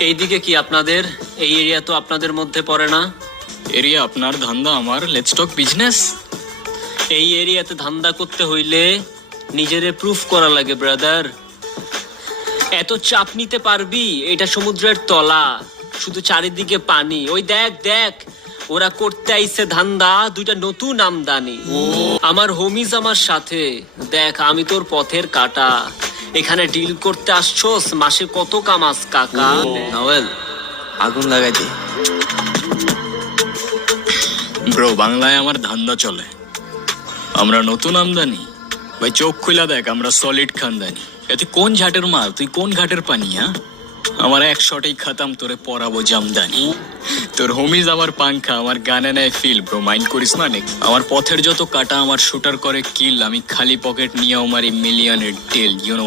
এইদিকে কি আপনাদের? এই এরিয়া তো আপনাদের মধ্যে পড়ে না। এরিয়া আপনার, ধান্দা আমার। Let's talk business. এই এরিয়াতে ধান্দা করতে হইলে নিজেরে প্রুফ করা লাগে ব্রাদার। এত চাপ নিতে পারবি? এটা সমুদ্রের তলা, শুধু চারিদিকে পানি। ওই দেখ দেখ, ওরা করতে আইছে ধান্দা, দুইটা নতুন আমদানি। আমার হোমিজ আমার সাথে। দেখ, আমি তোর পথের কাটা। এখানে ডিল করতে আসছোস, মাসে কত কামাস কাকা? নভেল আগুন লাগাই দি। ব্রো, বাংলায় আমার ধান্দা চলে। আমরা নতুন আমদানি। ভাই চোখ খুলা দেখ, আমরা সলিড খানদানি। তুই কোন ঝাটের মাল, তুই কোন ঘাটের পানি? হ্যাঁ, আমার এক শটেই খাতাম, তোরে পরাবো জামদানি। তোর হোমিজ আমার পাংখা, আমার গানে নেয় ফিল। ব্রো মাইন্ড করিস না। আমার পথের যত কাটা আমার শুটার করে কিল। আমি খালি পকেট নিয়ে আমার মিলিয়নের ডিল, ইউ নো।